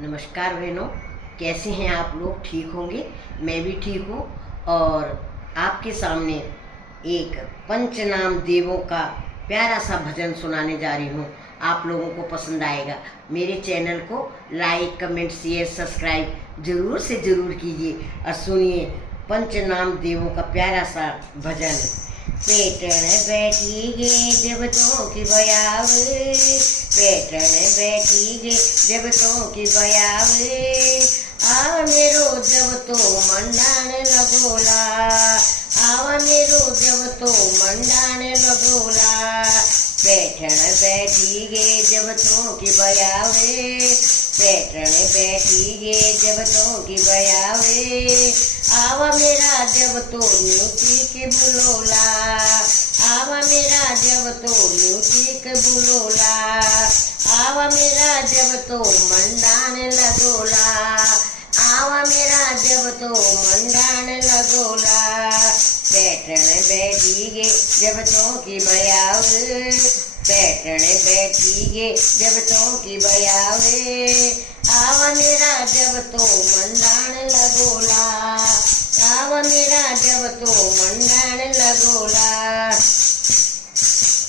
नमस्कार बहनों, कैसे हैं आप लोग? ठीक होंगे। मैं भी ठीक हूँ। और आपके सामने एक पंचनाम देवों का प्यारा सा भजन सुनाने जा रही हूँ। आप लोगों को पसंद आएगा। मेरे चैनल को लाइक, कमेंट, शेयर, सब्सक्राइब ज़रूर से ज़रूर कीजिए और सुनिए पंचनाम देवों का प्यारा सा भजन। पेटण बैठी गे जब तो की बयावे, पेटण बैठी गे जब तो की बयावे, आव मेरो जब तो मंडाण लगोला, आव मेरो जब तो मंडाण लगोला। पेटण बैठी गे जब तो की बयावे, पेटण बैठी गे जब तो की बयावे, आवा मेरा जब तो न्यूती के बुलोला, आवा मेरा जब तो न्यूती के बुलोला, आवा मेरा जब तो मंडान लगोला, आवा मेरा जब तो मंडान लगोला। पेटण बैठी गे जब तो की बयावे, पेटण बैठी गे जब तो की बयावे, आवा मेरा जब तो मंडान लगोला, आवा मेरा जब तो मंडान लगोला।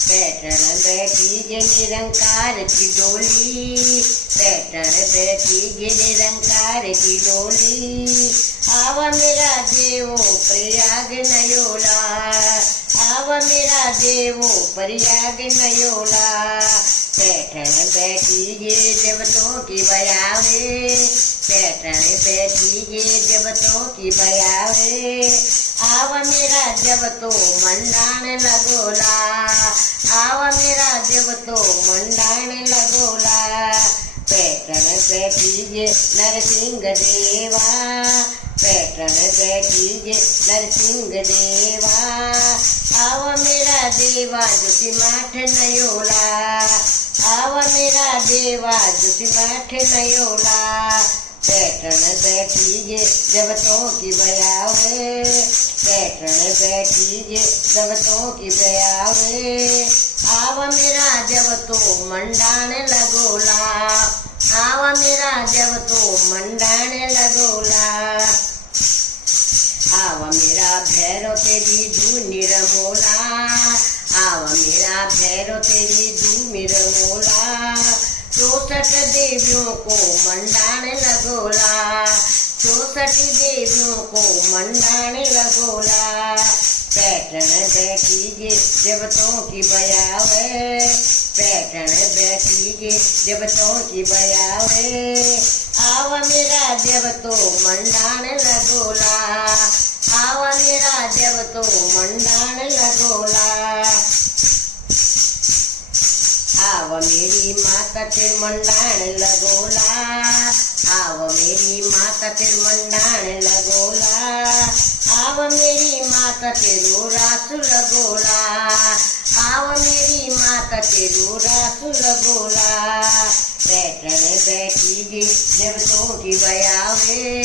पेटण बैठी गे निरंकार की डोली, पेटण बैठी गे निरंकार की डोली, आवा मेरा देवो प्रयाग नयोला, आवा मेरा देवो प्रयाग नयोला। पेटण बैठी गे जब तो की बयावे, पेटण बैठी गे जब तो की बयावे, आवा मेरा जब तो मंडान लगोला, आवा मेरा जब तो मंडान लगोला। पेटण बैठी गे नरसिंह देवा, पेटण बैठी गे नरसिंह देवा, आवा मेरा देवा जुसी माठ नयोला, आवा मेरा देवा जुसी माठ नयोला। पेटण बैठी गे जब तो की बयावे, पेटण बैठी गे जब तो की बयावे, आवा मेरा जब तो मंडान लगोला, आवा मेरा जब तो मंडान लगोला। आवा मेरा भैरव तेरी धू निरमोला, आवा मेरा भैरव तेरी धू निरमोला। 64 देवियों को मंडान लगोला, 64 देवियों को मंडान लगोला। पेटण बैठी गे जब तो की बयावे, पेटण बैठी गे जब तो की बयावे, आवा मेरा जब तो मंडान लगोला, आवा मेरा जब तो मंडान लगोला। आव मेरी माता तेर मंडाण लगोला, आव मेरी माता तेर मंडाण लगोला, आव मेरी माता तेरो रासु लगोला, आव मेरी माता तेरो रासु लगोला। पेटण बैठी गे जब तो की बयावे,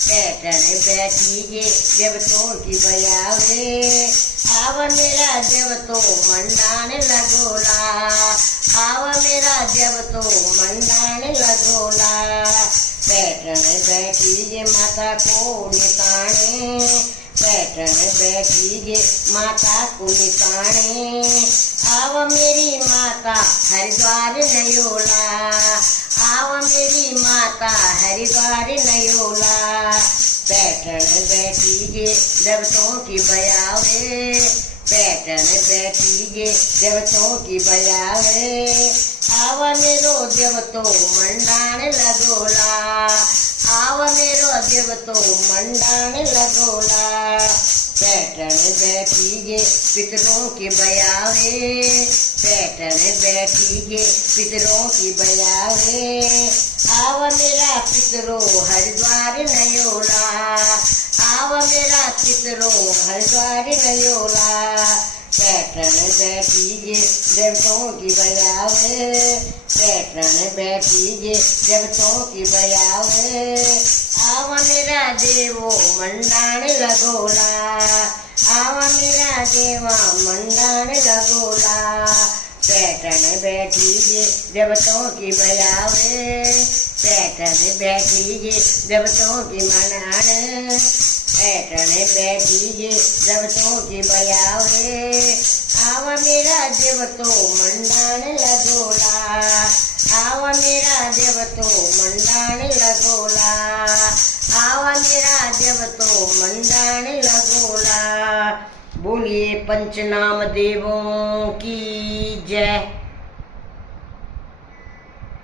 पेटण बैठी गे जब तो की बयावे, आवा मेरा जब तो मंडान लगोला, आवा मेरा जब तो मंडान लगोला। पेटण बैठी गे माता को निशाने, पेटण बैठी गे माता को निशाने, आवा मेरी माता हरिद्वार नयोला, आवा मेरी माता हरिद्वार नयोला। पेटण बैठी गे जब तो की बयावे, पेटण बैठी गे जब तो की बयावे, आवा मेरो जब तो मंडान लगोला, आवा मेरो जब तो मंडान लगोला। पेटण बैठी गे पितरों की बयावे, पेटण बैठी गे पितरों की बयावे, आवा मेरा पितरो हरिद्वार नयोला, आवा मेरा पितरो हरिद्वार नयोला। पेटण बैठी गे जब तो की बयावे, पेटण बैठी गे जब तो की बयावे, आवा मेरा देवो मंडाण लगोला, आवा मेरा देवा मंडाण लगोला। पैठन बैठी जे देवतों की बजावे, पैठन बैठी जे देवतों की मनाने, पैठन बैठी जे देवतों की बजावे। आवा मेरा देव तो मंडाण लगोला, आवा मेरा देव तो मंडाण लगोला, आवा मेरा देव तो मंडाण लगोला। बोलिए पंचनाम देवों की जय।